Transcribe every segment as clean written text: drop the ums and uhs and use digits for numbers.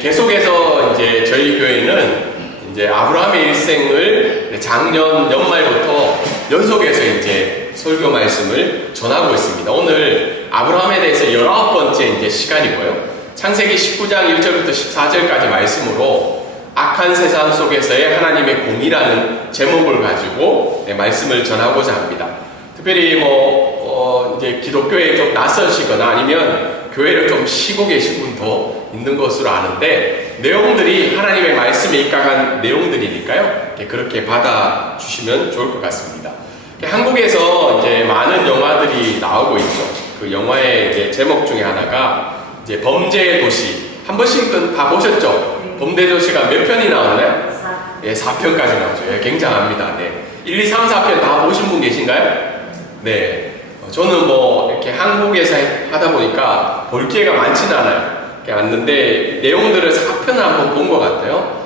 계속해서 이제 저희 교회는 이제 아브라함의 일생을 작년 연말부터 연속해서 이제 설교 말씀을 전하고 있습니다. 오늘 아브라함에 대해서 19번째 이제 시간이고요. 창세기 19장 1절부터 14절까지 말씀으로 악한 세상 속에서의 하나님의 공의라는 제목을 가지고 말씀을 전하고자 합니다. 특별히 이제 기독교에 좀 낯서시거나 아니면 교회를 좀 쉬고 계신 분도 있는 것으로 아는데, 내용들이 하나님의 말씀에 입각한 내용들이니까요. 그렇게 받아주시면 좋을 것 같습니다. 한국에서 이제 많은 영화들이 나오고 있죠. 그 영화의 이제 제목 중에 하나가 이제 범죄의 도시. 한 번씩은 다 보셨죠? 범죄의 도시가 몇 편이 나왔나요? 4편까지 나오죠. 굉장합니다. 1, 2, 3, 4편 다 보신 분 계신가요? 네. 저는 이렇게 한국에서 하다 보니까 볼 기회가 많지는 않아요. 왔는데 내용들을 4편을 한번 본 것 같아요.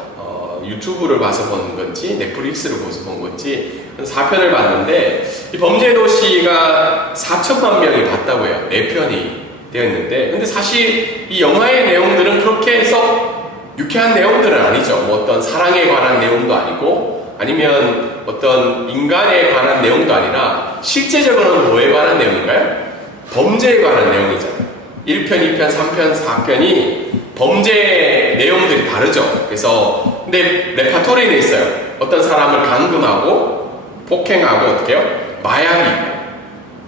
유튜브를 봐서 본 건지 넷플릭스를 봐서 본 건지 4편을 봤는데, 이 범죄도시가 4천만 명이 봤다고 해요. 4편이 되어 있는데, 근데 사실 이 영화의 내용들은 그렇게 해서 유쾌한 내용들은 아니죠. 어떤 사랑에 관한 내용도 아니고 아니면 어떤 인간에 관한 내용도 아니라 실제적으로는 뭐에 관한 내용인가요? 범죄에 관한 내용이잖아요. 1편, 2편, 3편, 4편이 범죄 내용들이 다르죠. 그래서 근데 레파토리는 있어요. 어떤 사람을 감금하고 폭행하고 어떻게 해요? 마약이 있고,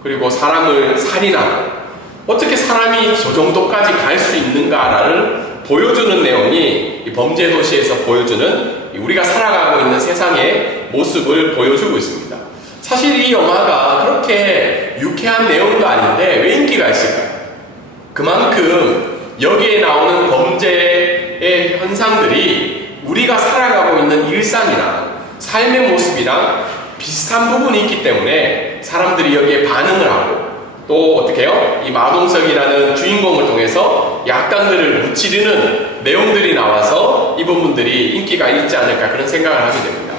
그리고 사람을 살인하고, 어떻게 사람이 저 정도까지 갈 수 있는가를 보여주는 내용이 이 범죄도시에서 보여주는 우리가 살아가고 있는 세상의 모습을 보여주고 있습니다. 사실 이 영화가 그렇게 유쾌한 내용도 아닌데 왜 인기가 있을까요? 그만큼 여기에 나오는 범죄의 현상들이 우리가 살아가고 있는 일상이나 삶의 모습이랑 비슷한 부분이 있기 때문에 사람들이 여기에 반응을 하고, 또 어떻게 해요? 이 마동석이라는 주인공을 통해서 약당들을 무찌르는 내용들이 나와서 이 부분들이 인기가 있지 않을까, 그런 생각을 하게 됩니다.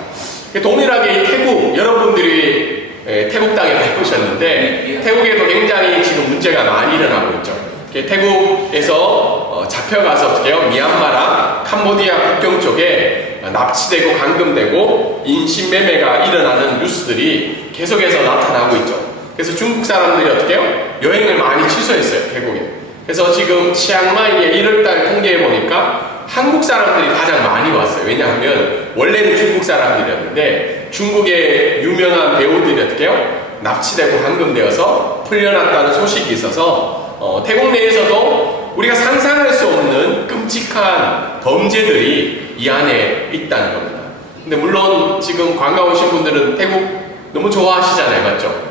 동일하게 이 태국, 여러분들이 태국 땅에 가보셨는데 태국에도 굉장히 지금 문제가 많이 일어나고 있죠. 태국에서 잡혀가서 어떻게 해요? 미얀마랑 캄보디아 국경 쪽에 납치되고 감금되고 인신매매가 일어나는 뉴스들이 계속해서 나타나고 있죠. 그래서 중국 사람들이 어떻게 해요? 여행을 많이 취소했어요, 태국에. 그래서 지금 치앙마이에 1월달 통계해보니까 한국 사람들이 가장 많이 왔어요. 왜냐하면 원래는 중국 사람들이었는데 중국의 유명한 배우들이 어떻게 해요? 납치되고 감금되어서 풀려났다는 소식이 있어서 태국 내에서도 우리가 상상할 수 없는 끔찍한 범죄들이 이 안에 있다는 겁니다. 근데 물론 지금 관광 오신 분들은 태국 너무 좋아하시잖아요, 맞죠?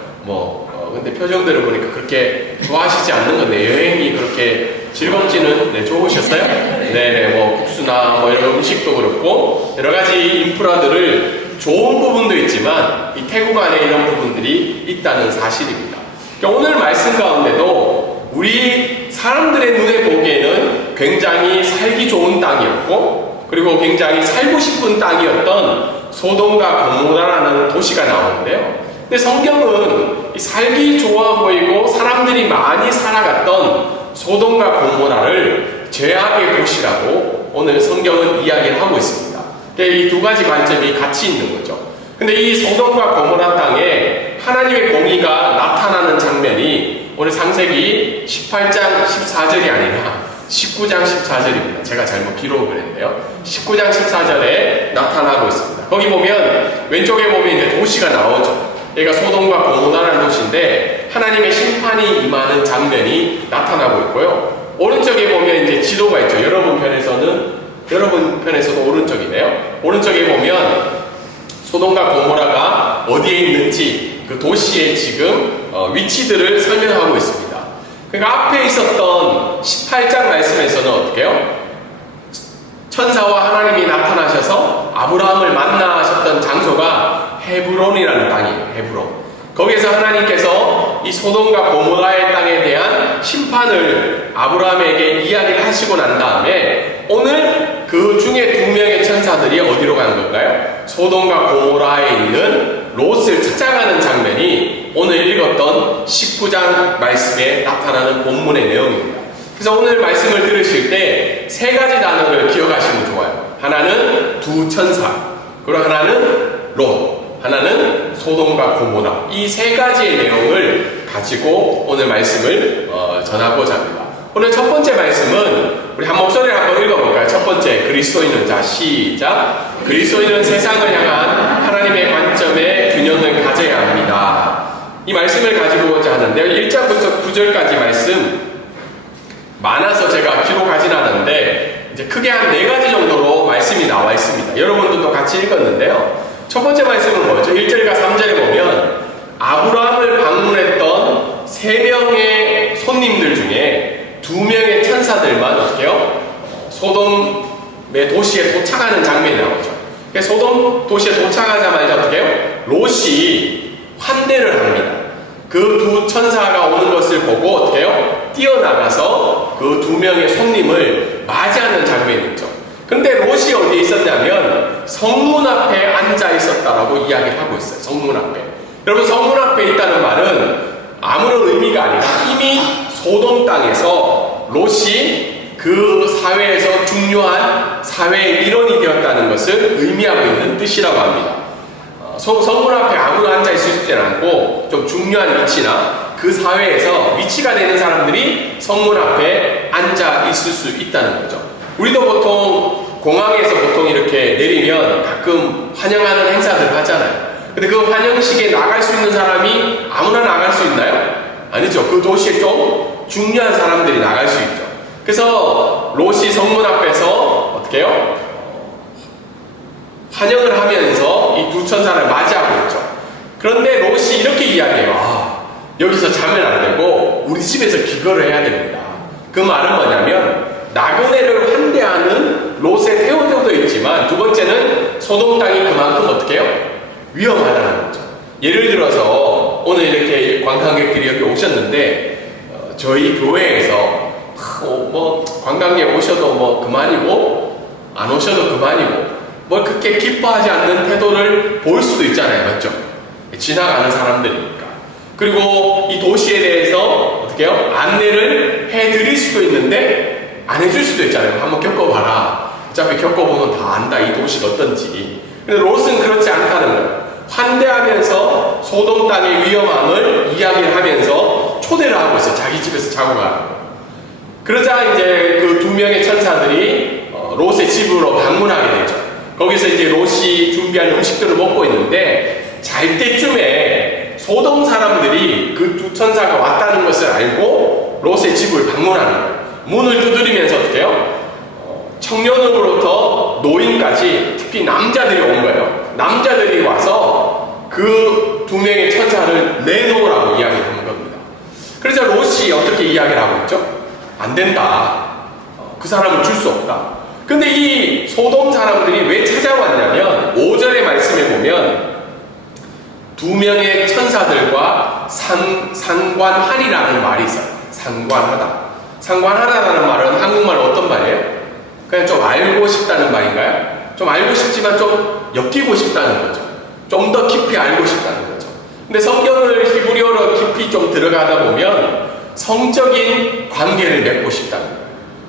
근데 표정들을 보니까 그렇게 좋아하시지 않는 건데, 여행이 그렇게 즐겁지는 좋으셨어요? 네네, 국수나 이런 음식도 그렇고 여러 가지 인프라들을 좋은 부분도 있지만 이 태국 안에 이런 부분들이 있다는 사실입니다. 그러니까 오늘 말씀 가운데도 우리 사람들의 눈에 보기에는 굉장히 살기 좋은 땅이었고, 그리고 굉장히 살고 싶은 땅이었던 소돔과 고모라라는 도시가 나오는데요. 근데 성경은 살기 좋아 보이고 사람들이 많이 살아갔던 소돔과 고모라를 죄악의 도시라고 오늘 성경은 이야기를 하고 있습니다. 이 두 가지 관점이 같이 있는 거죠. 근데 이 소돔과 고모라 땅에 하나님의 공의가 나타나는 장면이 오늘 창세기 18장 14절이 아니라 19장 14절입니다. 제가 잘못 기록을 했네요. 19장 14절에 나타나고 있습니다. 거기 보면 왼쪽에 보면 이제 도시가 나오죠. 여기가 소돔과 고모라라는 도시인데 하나님의 심판이 임하는 장면이 나타나고 있고요. 오른쪽에 보면 이제 지도가 있죠. 여러분 편에서도 오른쪽이네요. 오른쪽에 보면 소돔과 고모라가 어디에 있는지 그 도시의 지금 위치들을 설명하고 있습니다. 그러니까 앞에 있었던 18장 말씀에서는 어떻게 해요? 천사와 하나님이 나타나셔서 아브라함을 만나셨던 장소가 헤브론이라는 땅이에요. 헤브론. 거기에서 하나님께서 이 소돔과 고모라의 땅에 대한 심판을 아브라함에게 이야기를 하시고 난 다음에 오늘 그 중에 2명의 천사들이 어디로 간 건가요? 소돔과 고모라에 있는 롯을 찾아가는 장면이 오늘 읽었던 19장 말씀에 나타나는 본문의 내용입니다. 그래서 오늘 말씀을 들으실 때 세 가지 단어를 기억하시면 좋아요. 하나는 두 천사, 그리고 하나는 롯, 하나는 소돔과 고모라. 이 세 가지의 내용을 가지고 오늘 말씀을 전하고자 합니다. 오늘 첫 번째 말씀은 우리 한 목소리를 한번 읽어볼까요? 첫 번째, 그리스도인은, 자 시작. 그리스도인은 세상을 향한 하나님의 관점의 균형을 가져야 합니다. 이 말씀을 가지고자 하는데요. 1장부터 9절까지 말씀 많아서 제가 기록하진 않았는데 이제 크게 한 4가지 정도로 말씀이 나와 있습니다. 여러분들도 같이 읽었는데요. 첫 번째 말씀은 뭐죠? 1절과 3절에 보면 아브라함을 방문했던 3명의 손님들 중에 2명의 천사들만 어떻게요? 소돔의 도시에 도착하는 장면이 나오죠. 소돔 도시에 도착하자마자 어떻게요? 롯이 환대를 합니다. 그 두 천사가 오는 것을 보고 어떻게요? 뛰어나가서 그 2명의 손님을 맞이하는 장면이 있죠. 근데 롯이 어디에 있었냐면 성문 앞에 앉아 있었다라고 이야기를 하고 있어요. 성문 앞에. 여러분, 성문 앞에 있다는 말은 아무런 의미가 아니라 이미 소돔 땅에서 롯이 그 사회에서 중요한 사회의 일원이 되었다는 것을 의미하고 있는 뜻이라고 합니다. 성문 앞에 아무나 앉아 있지 않고 좀 중요한 위치나 그 사회에서 위치가 되는 사람들이 성문 앞에 앉아 있을 수 있다는 거죠. 우리도 보통 공항에서 보통 이렇게 내리면 가끔 환영하는 행사들 하잖아요. 근데 그 환영식에 나갈 수 있는 사람이 아무나 나갈 수 있나요? 아니죠. 그 도시에 좀 중요한 사람들이 나갈 수 있죠. 그래서 롯이 성문 앞에서 어떻게 해요? 환영을 하면서 이 두 천사를 맞이하고 있죠. 그런데 롯이 이렇게 이야기해요. 여기서 자면 안 되고 우리 집에서 기거를 해야 됩니다. 그 말은 뭐냐면 나그네를 환대하는 롯의 태도도 있지만 두 번째는 소돔 땅이 그만큼 어떻게 해요? 위험하다는 거죠. 예를 들어서 오늘 이렇게 관광객들이 여기 오셨는데 저희 교회에서 뭐 관광객 오셔도 뭐 그만이고 안 오셔도 그만이고 뭐 그렇게 기뻐하지 않는 태도를 보일 수도 있잖아요. 맞죠? 지나가는 사람들이니까. 그리고 이 도시에 대해서 어떻게 해요? 안내를 해드릴 수도 있는데 안 해줄 수도 있잖아요. 한번 겪어봐라. 어차피 겪어보면 다 안다. 이 도시가 어떤지. 근데 롯은 그렇지 않다는 거예요. 환대하면서 소돔 땅의 위험함을 이야기를 하면서 초대를 하고 있어요. 자기 집에서 자고 가라고. 그러자 이제 그 2명의 천사들이 롯의 집으로 방문하게 되죠. 거기서 이제 롯이 준비한 음식들을 먹고 있는데 잘 때쯤에 소돔 사람들이 그 두 천사가 왔다는 것을 알고 롯의 집을 방문하는 거예요. 문을 두드리면서 어떻게 해요? 청년으로부터 노인까지 특히 남자들이 온 거예요. 남자들이 와서 그 2명의 천사를 내놓으라고 이야기하는 겁니다. 그래서 롯이 어떻게 이야기를 하고 있죠? 안 된다. 그 사람을 줄 수 없다. 근데 이 소돔 사람들이 왜 찾아왔냐면 5절의 말씀에 보면 2명의 천사들과 상관하리라는 말이 있어요. 상관하다. 상관하다라는 말은 한국말로 어떤 말이에요? 그냥 좀 알고 싶다는 말인가요? 좀 알고 싶지만 좀 엮이고 싶다는 거죠. 좀 더 깊이 알고 싶다는 거죠. 근데 성경을 히브리어로 깊이 좀 들어가다 보면 성적인 관계를 맺고 싶다는 거예요.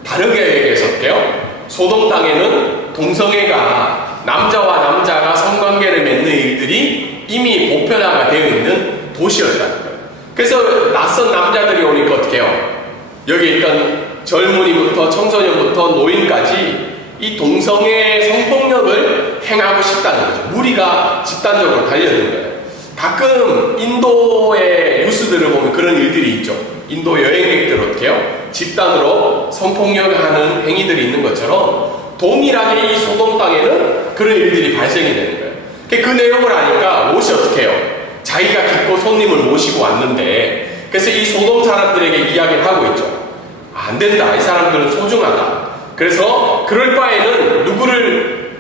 다르게 얘기해서 어때요? 소돔 땅에는 동성애가 남자와 남자가 성관계를 맺는 일들이 이미 보편화가 되어 있는 도시였다는 거예요. 그래서 낯선 남자들이 오니까 어떻게 해요? 여기 있던 젊은이부터 청소년부터 노인까지 이 동성애 성폭력을 행하고 싶다는 거죠. 무리가 집단적으로 달려든 거예요. 가끔 인도의 뉴스들을 보면 그런 일들이 있죠. 인도 여행객들 어떻게 해요? 집단으로 성폭력을 하는 행위들이 있는 것처럼 동일하게 이 소돔 땅에는 그런 일들이 발생이 되는 거예요. 그 내용을 아니까 롯이 어떻게 해요? 자기가 기껏 손님을 모시고 왔는데 그래서 이 소돔 사람들에게 이야기를 하고 있죠. 안 된다. 이 사람들은 소중하다. 그래서 그럴 바에는 누구를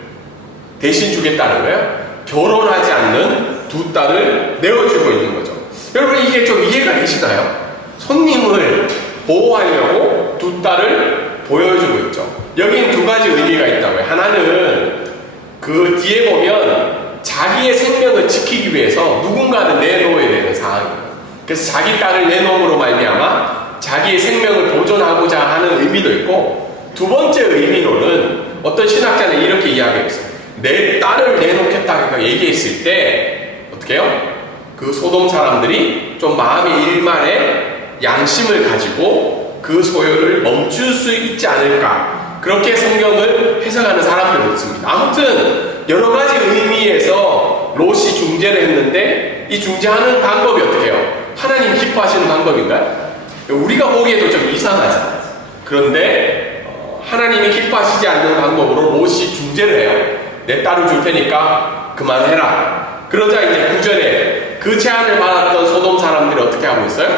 대신 주겠다는 거예요? 결혼하지 않는 두 딸을 내어주고 있는 거죠. 여러분 이게 좀 이해가 되시나요? 손님을 보호하려고 두 딸을 보여주고 있죠. 여긴 2가지 의미가 있다고요. 하나는 그 뒤에 보면 자기의 생명을 지키기 위해서 누군가는 내놓아야 되는 상황이에요. 그래서 자기 딸을 내놓음으로 말미암아 자기의 생명을 보존하고자 하는 의미도 있고, 두 번째 의미로는 어떤 신학자는 이렇게 이야기했어요. 내 딸을 내놓겠다고 얘기했을 때 어떻게 해요? 그 소돔 사람들이 좀 마음의 일말에 양심을 가지고 그 소유를 멈출 수 있지 않을까, 그렇게 성경을 해석하는 사람들도 있습니다. 아무튼 여러 가지 의미에서 롯이 중재를 했는데, 이 중재하는 방법이 어떻게 해요? 하나님 기뻐하시는 방법인가요? 우리가 보기에도 좀 이상하잖아요. 그런데 하나님이 기뻐하시지 않는 방법으로 롯이 중재를 해요. 내 딸을 줄 테니까 그만해라. 그러자 이제 9절에 그 제안을 받았던 소돔 사람들이 어떻게 하고 있어요?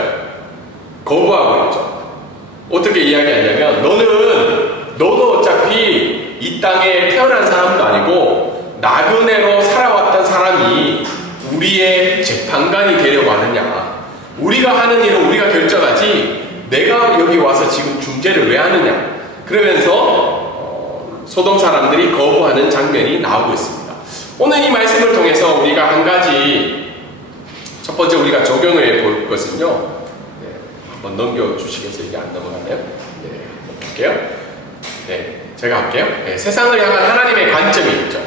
거부하고 있죠. 어떻게 이야기하냐면, 너도 어차피 이 땅에 태어난 사람도 아니고 나그네로 살아왔던 사람이 우리의 재판관이 되려고 하느냐, 우리가 하는 일은 우리가 결정하지 내가 여기 와서 지금 중재를 왜 하느냐, 그러면서 소돔 사람들이 거부하는 장면이 나오고 있습니다. 오늘 이 말씀을 통해서 우리가 한 가지, 첫 번째 우리가 적용을 볼 것은요, 한번 넘겨주시겠어요? 이게 안 넘어가네요. 한번 볼게요. 제가 할게요. 세상을 향한 하나님의 관점이 있죠.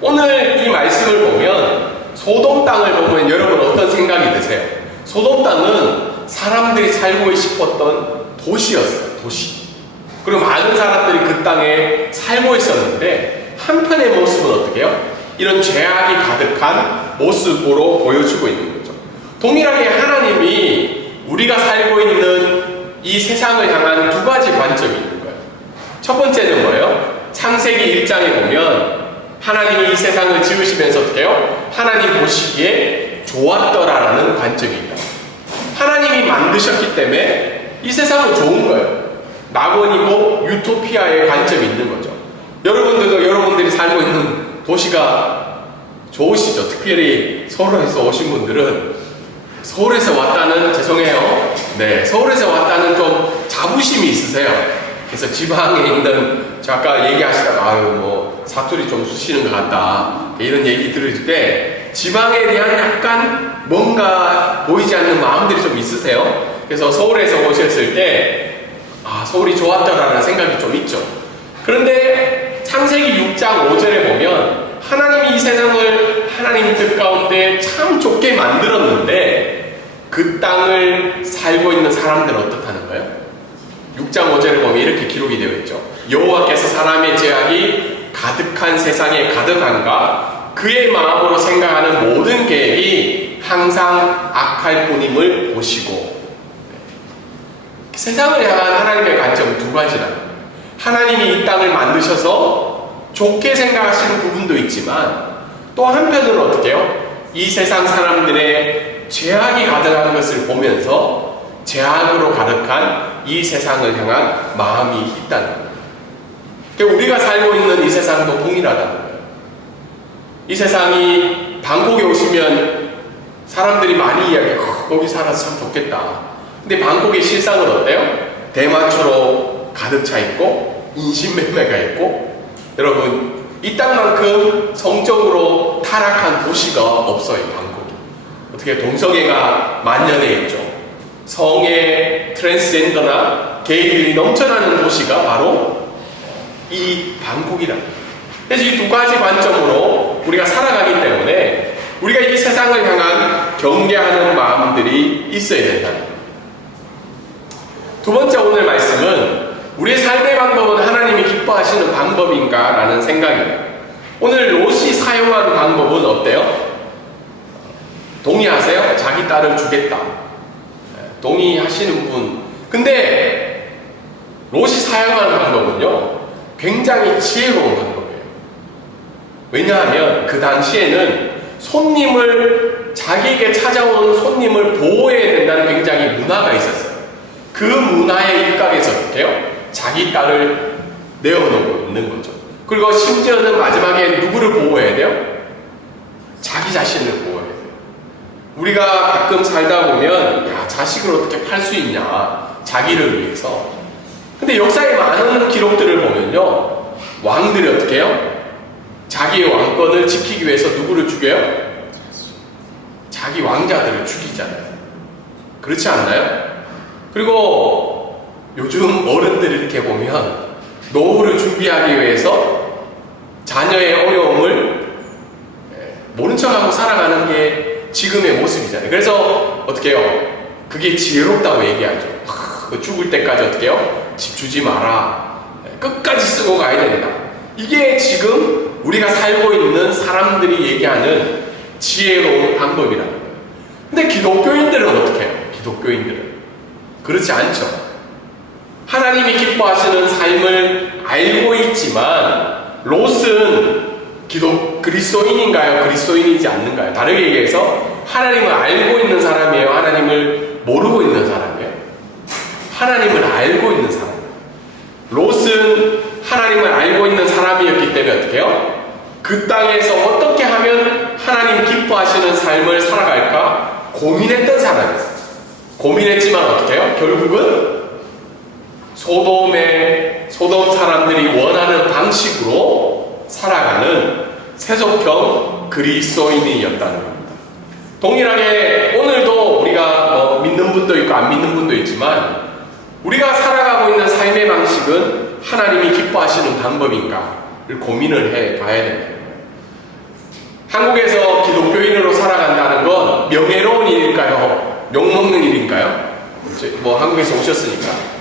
오늘 이 말씀을 보면, 소돔 땅을 보면 여러분 어떤 생각이 드세요? 소돔 땅은 사람들이 살고 싶었던 도시였어요. 도시. 그리고 많은 사람들이 그 땅에 살고 있었는데, 한편의 모습은 어떻게 해요? 이런 죄악이 가득한 모습으로 보여주고 있는 거죠. 동일하게 하나님이 우리가 살고 있는 이 세상을 향한 두 가지 관점이 있는 거예요. 첫 번째는 뭐예요? 창세기 1장에 보면 하나님이 이 세상을 지으시면서 어떻게 해요? 하나님 보시기에 좋았더라라는 관점이 있다. 하나님이 만드셨기 때문에 이 세상은 좋은 거예요. 낙원이고 유토피아의 관점이 있는 거죠. 여러분들도 여러분들이 살고 있는 도시가 좋으시죠? 특별히 서울에서 오신 분들은, 서울에서 왔다는, 죄송해요. 서울에서 왔다는 좀 자부심이 있으세요. 그래서 지방에 있는, 저 아까 얘기하시다가, 사투리 좀 쓰시는 것 같다, 이런 얘기 들을 때, 지방에 대한 약간 뭔가 보이지 않는 마음들이 좀 있으세요. 그래서 서울에서 오셨을 때, 서울이 좋았더라는 생각이 좀 있죠. 그런데 창세기 6장 5절에 보면, 하나님이 이 세상을 하나님 뜻 가운데 참 좋게 만들었는데, 그 땅을 살고 있는 사람들은 어떻다는 거예요? 6장 5절에 보면 이렇게 기록이 되어 있죠. 여호와께서 사람의 죄악이 가득한 세상에 가득한가, 그의 마음으로 생각하는 모든 계획이 항상 악할 뿐임을 보시고. 세상을 향한 하나님의 관점은 두 가지라는 거예요. 하나님이 이 땅을 만드셔서 좋게 생각하시는 부분도 있지만, 또 한편으로 어떻게 해요? 이 세상 사람들의 죄악이 가득한 것을 보면서 죄악으로 가득한 이 세상을 향한 마음이 있다는 거예요. 그러니까 우리가 살고 있는 이 세상도 동일하다는 거예요. 이 세상이 방콕에 오시면 사람들이 많이 이야기해요. 거기 살아서 참 좋겠다. 근데 방콕의 실상은 어때요? 대마초로 가득 차 있고, 인신매매가 있고, 여러분, 이 땅만큼 성적으로 타락한 도시가 없어요. 방콕이. 어떻게 동성애가 만연해 있죠. 성의 트랜스젠더나 게이들이 넘쳐나는 도시가 바로 이 방콕이다. 그래서 이 두 가지 관점으로 우리가 살아가기 때문에 우리가 이 세상을 향한 경계하는 마음들이 있어야 된다. 두 번째 오늘 말씀은 우리의 삶의 방법은 하나님이 기뻐하시는 방법인가 라는 생각이에요. 오늘 롯이 사용한 방법은 어때요? 동의하세요? 자기 딸을 주겠다. 동의하시는 분. 근데 롯이 사용하는 방법은요, 굉장히 지혜로운 방법이에요. 왜냐하면 그 당시에는 자기에게 찾아온 손님을 보호해야 된다는 굉장히 문화가 있었어요. 그 문화에 입각해서 어떻게 해요? 자기 딸을 내어놓고 있는 거죠. 그리고 심지어는 마지막에 누구를 보호해야 돼요? 자기 자신을 보호해야 돼요. 우리가 가끔 살다 보면, 자식을 어떻게 팔 수 있냐, 자기를 위해서. 근데 역사의 많은 기록들을 보면요, 왕들이 어떻게 해요? 자기의 왕권을 지키기 위해서 누구를 죽여요? 자기 왕자들을 죽이잖아요. 그렇지 않나요? 그리고 요즘 어른들 이렇게 보면 노후를 준비하기 위해서 자녀의 어려움을 모른 척하고 살아가는 게 지금의 모습이잖아요. 그래서 어떻게 해요? 그게 지혜롭다고 얘기하죠. 죽을 때까지 어떻게 해요? 집 주지 마라. 끝까지 쓰고 가야 된다. 이게 지금 우리가 살고 있는 사람들이 얘기하는 지혜로운 방법이라는 거예요. 근데 기독교인들은 어떻게 해요? 기독교인들은 그렇지 않죠. 하나님이 기뻐하시는 삶을 알고 있지만 롯은 그리스도인인가요? 그리스도인이지 않는가요? 다르게 얘기해서 하나님을 알고 있는 사람이에요? 하나님을 모르고 있는 사람이에요? 하나님을 알고 있는 사람이에요. 롯은 하나님을 알고 있는 사람이었기 때문에 어떻게 해요? 그 땅에서 어떻게 하면 하나님 기뻐하시는 삶을 살아갈까 고민했던 사람이에요. 고민했지만 어떻게 해요? 결국은 소돔 사람들이 원하는 방식으로 살아가는 세속형 그리스도인이었다는 겁니다. 동일하게 오늘도 우리가 믿는 분도 있고 안 믿는 분도 있지만 우리가 살아가고 있는 삶의 방식은 하나님이 기뻐하시는 방법인가를 고민을 해봐야 됩니다. 한국에서 기독교인으로 살아간다는 건 명예로운 일일까요? 욕먹는 일인가요? 뭐 한국에서 오셨으니까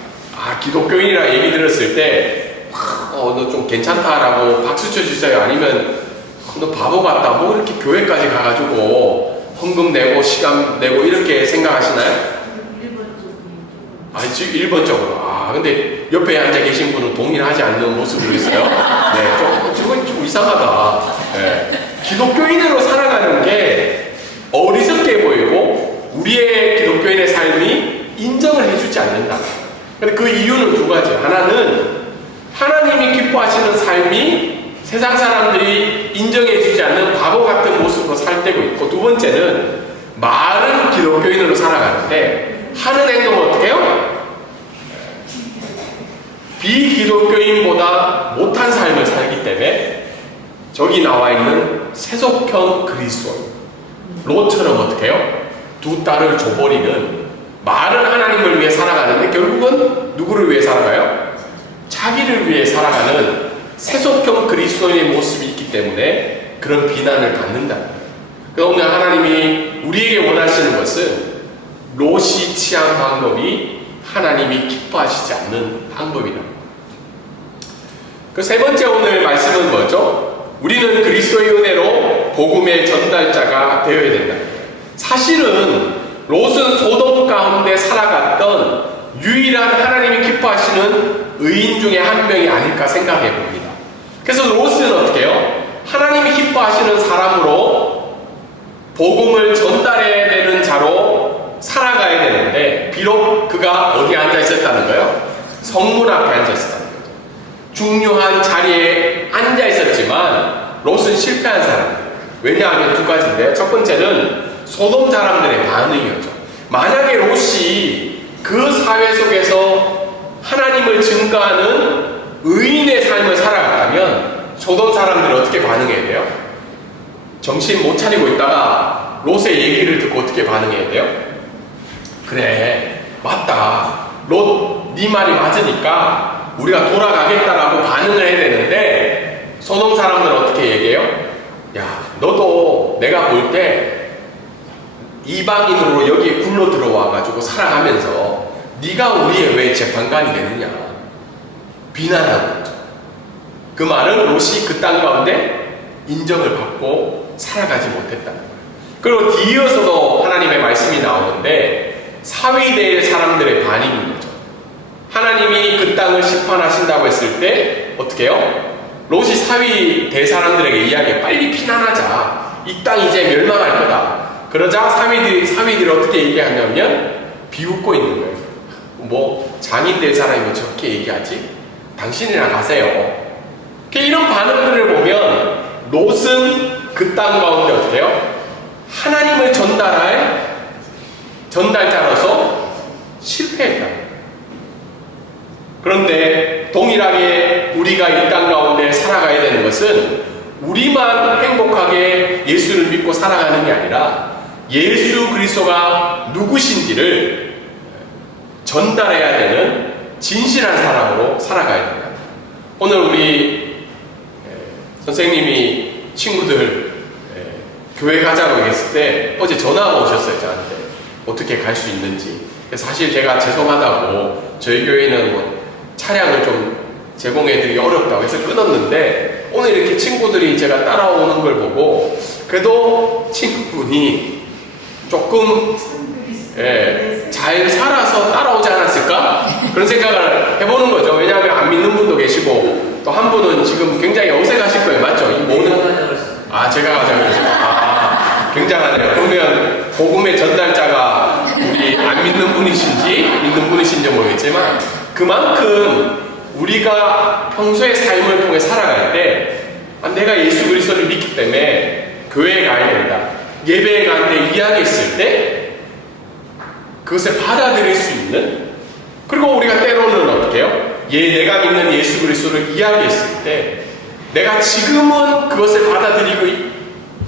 기독교인이라 얘기 들었을 때 너 좀 괜찮다라고 박수 쳐주세요. 아니면 너 바보 같다. 뭐 이렇게 교회까지 가가지고 헌금 내고 시간 내고 이렇게 생각하시나요? 지금 1번적으로. 근데 옆에 앉아 계신 분은 동일하지 않는 모습으로 있어요. 네, 좀 이상하다. 네. 기독교인으로 살아가는 게 어리석게 보이고 우리의 기독교인의 삶이 인정을 해주지 않는다. 근데 그 이유는 두 가지. 하나는 하나님이 기뻐하시는 삶이 세상 사람들이 인정해주지 않는 바보 같은 모습으로 살 때고 있고, 두 번째는 말은 기독교인으로 살아가는데 하는 행동은 어떻게 해요? 비기독교인보다 못한 삶을 살기 때문에 저기 나와 있는 세속형 그리스도인 롯처럼 어떻게 해요? 두 딸을 줘버리는, 말은 하나님을 위해 살아가는데 결국은 누구를 위해 살아가요? 자기를 위해 살아가는 세속형 그리스도인의 모습이 있기 때문에 그런 비난을 받는다. 그래서 오늘 하나님이 우리에게 원하시는 것은 롯이 취한 방법이 하나님이 기뻐하시지 않는 방법이다. 그 세 번째 오늘 말씀은 뭐죠? 우리는 그리스도의 은혜로 복음의 전달자가 되어야 된다. 사실은 롯은 소돔 가운데 살아갔던 유일한 하나님이 기뻐하시는 의인 중에 한 명이 아닐까 생각해 봅니다. 그래서 롯은 어떻게 해요? 하나님이 기뻐하시는 사람으로 복음을 전달해야 되는 자로 살아가야 되는데, 비록 그가 어디에 앉아 있었다는 거예요? 성문 앞에 앉아 있었다는 거죠. 중요한 자리에 앉아 있었지만 롯은 실패한 사람이에요. 왜냐하면 두 가지인데요. 첫 번째는 소돔 사람들의 반응이었죠. 만약에 롯이 그 사회 속에서 하나님을 증거하는 의인의 삶을 살아갔다면 소돔 사람들이 어떻게 반응해야 돼요? 정신 못 차리고 있다가 롯의 얘기를 듣고 어떻게 반응해야 돼요? 그래, 맞다. 롯, 네 말이 맞으니까 우리가 돌아가겠다라고 반응을 해야 되는데, 소돔 사람들은 어떻게 얘기해요? 야, 너도 내가 볼 때 이방인으로 여기에 굴러 들어와가지고 살아가면서 네가 우리의 왜 재판관이 되느냐, 비난하고 있죠. 그 말은 롯이 그 땅 가운데 인정을 받고 살아가지 못했다는 거예요. 그리고 뒤이어서도 하나님의 말씀이 나오는데 사위될 사람들의 반응인 거죠. 하나님이 그 땅을 심판하신다고 했을 때 어떻게 해요? 롯이 사위될 사람들에게 이야기해. 빨리 피난하자. 이 땅 이제 멸망할 거다. 그러자 사위들이 어떻게 얘기하냐면 비웃고 있는 거예요. 뭐 장인 될 사람이 뭐 저렇게 얘기하지? 당신이나 가세요. 이런 반응들을 보면 롯은 그 땅 가운데 어떻게 해요? 하나님을 전달할 전달자로서 실패했다. 그런데 동일하게 우리가 이 땅 가운데 살아가야 되는 것은 우리만 행복하게 예수를 믿고 살아가는 게 아니라 예수 그리스도가 누구신지를 전달해야 되는 진실한 사람으로 살아가야 된다. 오늘 우리 선생님이 친구들 교회 가자고 했을 때 어제 전화가 오셨어요. 저한테 어떻게 갈 수 있는지. 그래서 사실 제가 죄송하다고 저희 교회는 뭐 차량을 좀 제공해드리기 어렵다고 해서 끊었는데 오늘 이렇게 친구들이 제가 따라오는 걸 보고 그래도 친구분이 조금 잘 살아서 따라오지 않았을까? 그런 생각을 해보는 거죠. 왜냐하면 안 믿는 분도 계시고 또 한 분은 지금 굉장히 어색하실 거예요. 맞죠? 이 모든 제가 가자고 했어요. 굉장하네요. 그러면 복음의 전달자가 우리 안 믿는 분이신지 믿는 분이신지 모르겠지만 그만큼 우리가 평소의 삶을 통해 살아갈 때 내가 예수 그리스도를 믿기 때문에 교회에 가야 된다. 예배에 가는데 이야기했을 때 그것을 받아들일 수 있는, 그리고 우리가 때로는 어떻게 해요? 내가 믿는 예수 그리스도를 이야기했을 때 내가 지금은 그것을 받아들이기는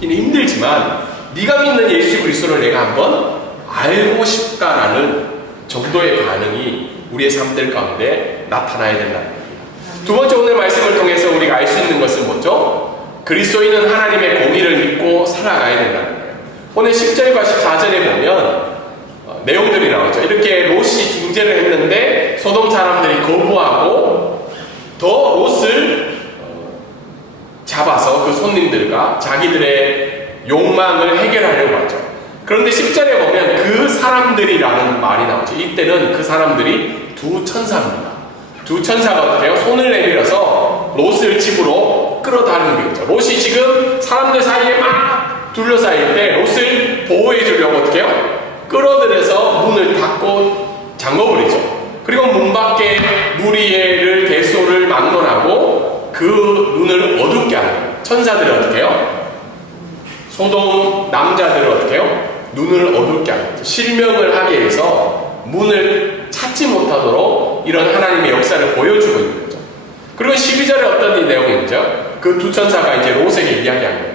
힘들지만 네가 믿는 예수 그리스도를 내가 한번 알고 싶다라는 정도의 반응이 우리의 삶들 가운데 나타나야 된다는 겁니다. 두 번째, 오늘 말씀을 통해서 우리가 알 수 있는 것은 뭐죠? 그리스도인은 하나님의 공의를 믿고 살아가야 된다는 거예요. 오늘 10절과 14절에 보면 내용들이 나오죠. 이렇게 롯이 중재를 했는데 소돔 사람들이 거부하고 더 롯을 잡아서 그 손님들과 자기들의 욕망을 해결하려고 하죠. 그런데 10절에 보면 그 사람들이라는 말이 나오죠. 이때는 그 사람들이 두 천사입니다. 두 천사가 어떻게 해요? 손을 내밀어서 롯을 집으로 끌어다니는 거죠. 롯이 지금 사람들 사이에 막 둘러싸일 때 롯을 보호해 주려고 어떻게 해요? 끌어들여서 문을 닫고 잠궈버리죠. 그리고 문 밖에 무리를 대소를 막론하고 그 눈을 어둡게 하는 거예요. 천사들이 어떻게 해요? 소돔 남자들을 어떻게 해요? 눈을 어둡게 하는 거죠. 실명을 하게 해서 문을 찾지 못하도록 이런 하나님의 역사를 보여주고 있는 거죠. 그리고 12절에 어떤 내용이죠? 그 두 천사가 이제 롯에게 이야기한 거예요.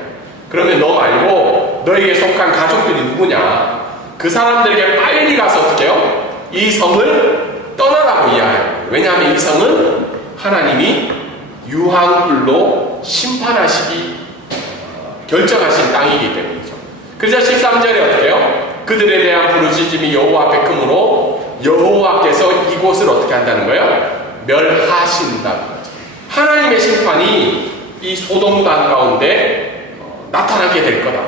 그러면 너 말고 너에게 속한 가족들이 누구냐? 그 사람들에게 빨리 가서 어떻게 해요? 이 성을 떠나라고 이야기해요. 왜냐하면 이 성은 하나님이 유황불로 심판하시기 결정하신 땅이기 때문이죠. 그래서 13절에 어떻게 해요? 그들에 대한 부르짖음이 여호와 앞에 크므로 여호와께서 이곳을 어떻게 한다는 거예요? 멸하신다는 거죠. 하나님의 심판이 이 소돔 땅 가운데 나타나게 될 거다.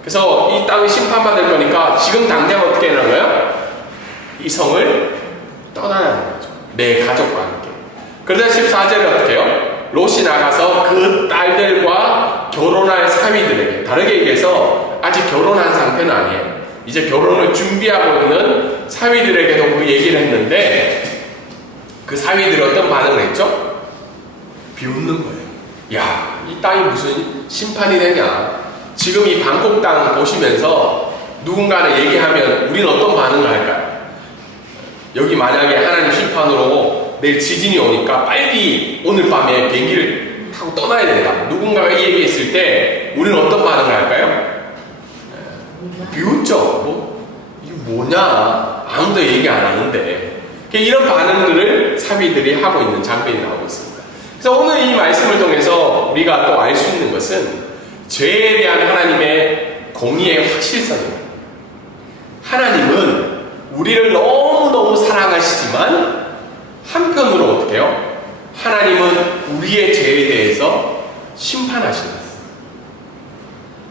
그래서 이 땅이 심판받을 거니까 지금 당장 어떻게 하는 거예요? 이 성을 떠나는 거죠. 내 가족과 함께. 그러자 14절에 어떻게 해요? 롯이 나가서 그 딸들과 결혼할 사위들에게, 다르게 얘기해서 아직 결혼한 상태는 아니에요. 이제 결혼을 준비하고 있는 사위들에게도 그 얘기를 했는데 그 사위들이 어떤 반응을 했죠? 비웃는 거예요. 야, 이 땅이 무슨 심판이 되냐? 지금 이 방콕 땅 보시면서 누군가를 얘기하면 우리는 어떤 반응을 할까요? 여기 만약에 하나님 심판으로 내일 지진이 오니까 빨리 오늘 밤에 비행기를 타고 떠나야 된다. 누군가가 이 얘기했을 때 우리는 어떤 반응을 할까요? 비웃죠. 이게 뭐냐? 아무도 얘기 안 하는데. 이런 반응들을 사위들이 하고 있는 장면이 나오고 있습니다. 그래서 오늘 이 말씀을 통해서 우리가 또 알 수 있는 것은 죄에 대한 하나님의 공의의 확실성입니다. 하나님은 우리를 너무너무 사랑하시지만 한편으로 어떻게 해요? 하나님은 우리의 죄에 대해서 심판하십니다.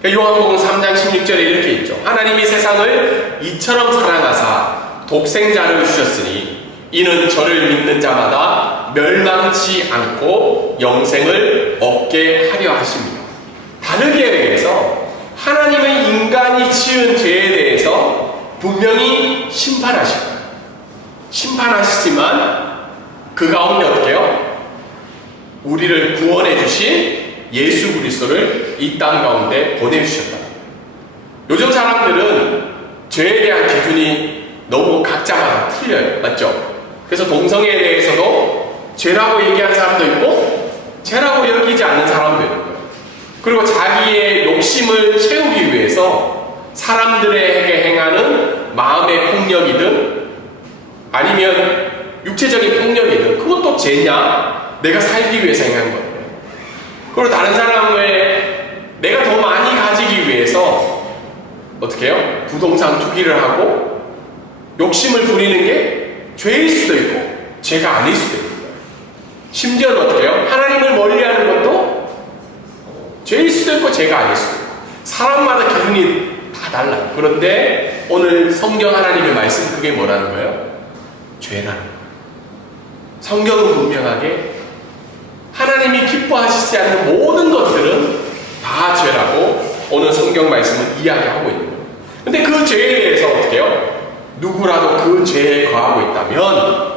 요한복음 3장 16절에 이렇게 있죠. 하나님이 세상을 이처럼 사랑하사 독생자를 주셨으니 이는 저를 믿는 자마다 멸망치 않고 영생을 얻게 하려 하십니다. 다르게 얘기해서 하나님은 인간이 지은 죄에 대해서 분명히 심판하실 거예요. 심판하시지만 그 가운데 어떻게 해요? 우리를 구원해 주신 예수 그리스도를 이 땅 가운데 보내주셨다. 요즘 사람들은 죄에 대한 기준이 너무 각자마다 틀려요. 맞죠? 그래서 동성애에 대해서도 죄라고 얘기하는 사람도 있고 죄라고 여기지 않는 사람도 있는 거예요. 그리고 자기의 욕심을 채우기 위해서 사람들에게 행하는 마음의 폭력이든 아니면 육체적인 폭력이든 그것도 죄냐? 내가 살기 위해서 행한 건데. 그리고 다른 사람을 내가 더 많이 가지기 위해서 어떻게 해요? 부동산 투기를 하고 욕심을 부리는 게 죄일 수도 있고 죄가 아닐 수도 있는 거예요. 심지어는 어떻게 해요? 하나님을 멀리하는 것도 죄일 수도 있고 죄가 아닐 수도 있고 사람마다 기준이 다 달라요. 그런데 오늘 성경 하나님의 말씀 그게 뭐라는 거예요? 죄라는 거예요. 성경은 분명하게 하나님이 기뻐하시지 않는 모든 것들은 다 죄라고 오늘 성경 말씀은 이야기하고 있는 거예요. 근데 그 죄에 대해서 어떻게 해요? 누구라도 그 죄에 거하고 있다면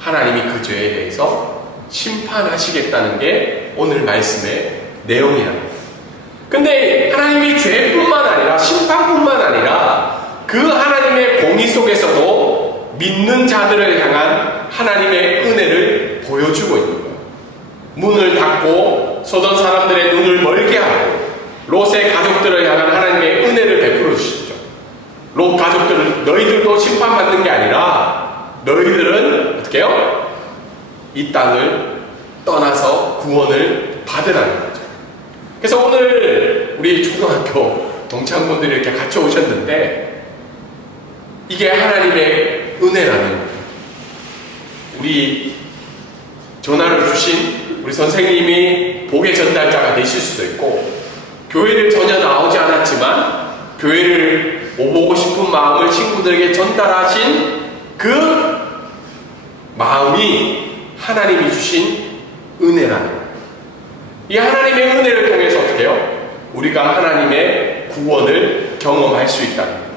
하나님이 그 죄에 대해서 심판하시겠다는 게 오늘 말씀의 내용이라는 거예요. 근데 하나님이 죄뿐만 아니라 심판뿐만 아니라 그 하나님의 공의 속에서도 믿는 자들을 향한 하나님의 은혜를 보여주고 있는 거예요. 문을 닫고 서던 사람들의 눈을 멀게 하고 롯의 가족들을 향한 하나님의 은혜를 베풀어 주시죠. 롯 가족들은 너희들도 심판받는 게 아니라 너희들은 어떻게 해요? 이 땅을 떠나서 구원을 받으라는 거죠. 그래서 오늘 우리 초등학교 동창분들이 이렇게 같이 오셨는데 이게 하나님의 은혜라는 거예요. 우리 전화를 주신 우리 선생님이 복의 전달자가 되실 수도 있고 교회를 전혀 나오지 않았지만 교회를 오보고 싶은 마음을 친구들에게 전달하신 그 마음이 하나님이 주신 은혜라는 거예요. 이 하나님의 은혜를 통해서 어떻게 해요? 우리가 하나님의 구원을 경험할 수 있다는 겁니다.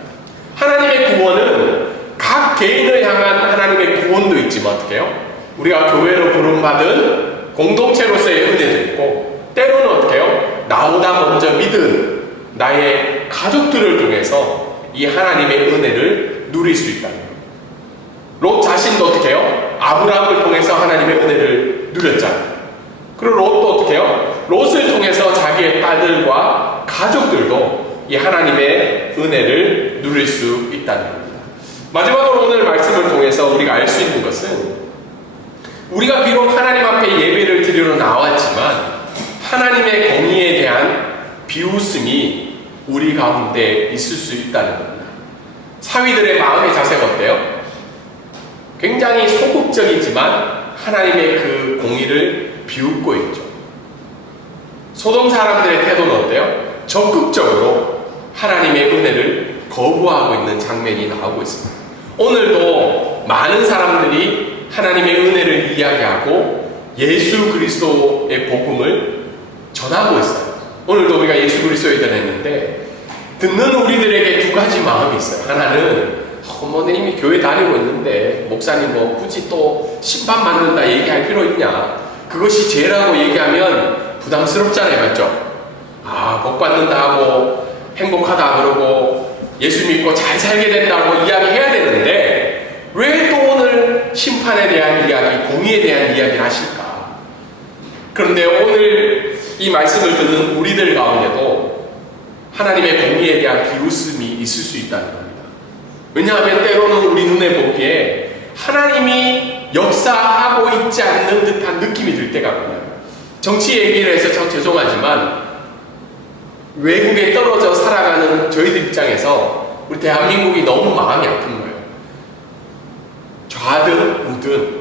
하나님의 구원은 각 개인을 향한 하나님의 구원도 있지만 어떻게 해요? 우리가 교회로 부름받은 공동체로서의 은혜도 있고 때로는 어떻게 해요? 나보다 먼저 믿은 나의 가족들을 통해서 이 하나님의 은혜를 누릴 수 있다는 거예요. 롯 자신도 어떻게 해요? 아브라함을 통해서 하나님의 은혜를 누렸잖아요. 그리고 롯도 어떻게 해요? 롯을 통해서 자기의 딸들과 가족들도 이 하나님의 은혜를 누릴 수 있다는 겁니다. 마지막으로 오늘 말씀을 통해서 우리가 알 수 있는 것은 우리가 비록 하나님 앞에 예배를 드리러 나왔지만 하나님의 공의에 대한 비웃음이 우리 가운데 있을 수 있다는 겁니다. 사위들의 마음의 자세가 어때요? 굉장히 소극적이지만 하나님의 그 공의를 비웃고 있죠. 소돔 사람들의 태도는 어때요? 적극적으로 하나님의 은혜를 거부하고 있는 장면이 나오고 있습니다. 오늘도 많은 사람들이 하나님의 은혜를 이야기하고 예수 그리스도의 복음을 전하고 있어요. 오늘도 우리가 예수 그리스도에 대해 했는데 듣는 우리들에게 두 가지 마음이 있어요. 하나는 어머님이 교회 다니고 있는데 목사님 뭐 굳이 또 심판 받는다 얘기할 필요 있냐? 그것이 죄라고 얘기하면 부담스럽잖아요, 맞죠? 아, 복 받는다 하고 행복하다 그러고 예수 믿고 잘 살게 된다고 이야기해야 되는데 왜 또 오늘 심판에 대한 이야기, 공의에 대한 이야기를 하실까? 그런데 오늘 이 말씀을 듣는 우리들 가운데도 하나님의 공의에 대한 비웃음이 있을 수 있다는 겁니다. 왜냐하면 때로는 우리 눈에 보기에 하나님이 역사하고 있지 않는 듯한 느낌이 들 때가 많아요. 정치 얘기를 해서 참 죄송하지만 외국에 떨어져 살아가는 저희들 입장에서 우리 대한민국이 너무 마음이 아픈 거예요. 좌든 우든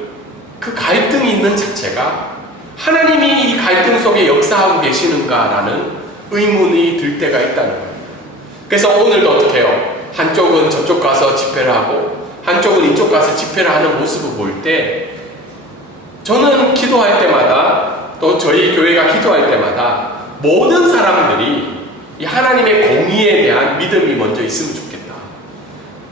그 갈등이 있는 자체가 하나님이 이 갈등 속에 역사하고 계시는가라는 의문이 들 때가 있다는 거예요. 그래서 오늘도 어떻게 해요? 한쪽은 저쪽 가서 집회를 하고 한쪽은 이쪽 가서 집회를 하는 모습을 볼 때 저는 기도할 때마다 또 저희 교회가 기도할 때마다 모든 사람들이 이 하나님의 공의에 대한 믿음이 먼저 있으면 좋겠다.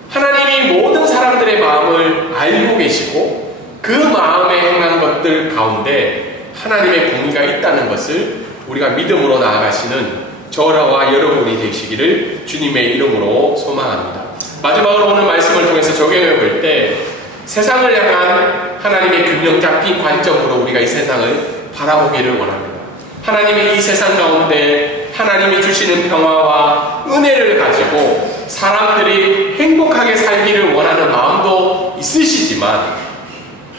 하나님이 모든 사람들의 마음을 알고 계시고 그 마음에 행한 것들 가운데 하나님의 공의가 있다는 것을 우리가 믿음으로 나아가시는 저와 여러분이 되시기를 주님의 이름으로 소망합니다. 마지막으로 오늘 말씀을 통해서 적용해 볼 때 세상을 향한 하나님의 균형 잡힌 관점으로 우리가 이 세상을 바라보기를 원합니다. 하나님의 이 세상 가운데 하나님이 주시는 평화와 은혜를 가지고 사람들이 행복하게 살기를 원하는 마음도 있으시지만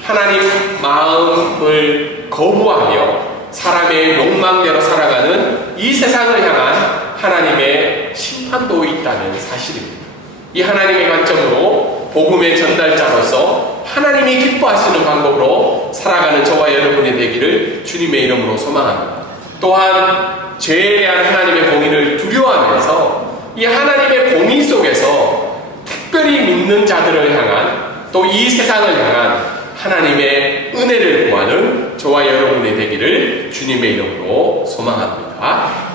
하나님 마음을 거부하며 사람의 욕망대로 살아가는 이 세상을 향한 하나님의 심판도 있다는 사실입니다. 이 하나님의 관점으로 복음의 전달자로서 하나님이 기뻐하시는 방법으로 살아가는 저와 여러분이 되기를 주님의 이름으로 소망합니다. 또한 죄에 대한 하나님의 공의를 두려워하면서 이 하나님의 공의 속에서 특별히 믿는 자들을 향한 또 이 세상을 향한 하나님의 은혜를 구하는 저와 여러분이 되기를 주님의 이름으로 소망합니다.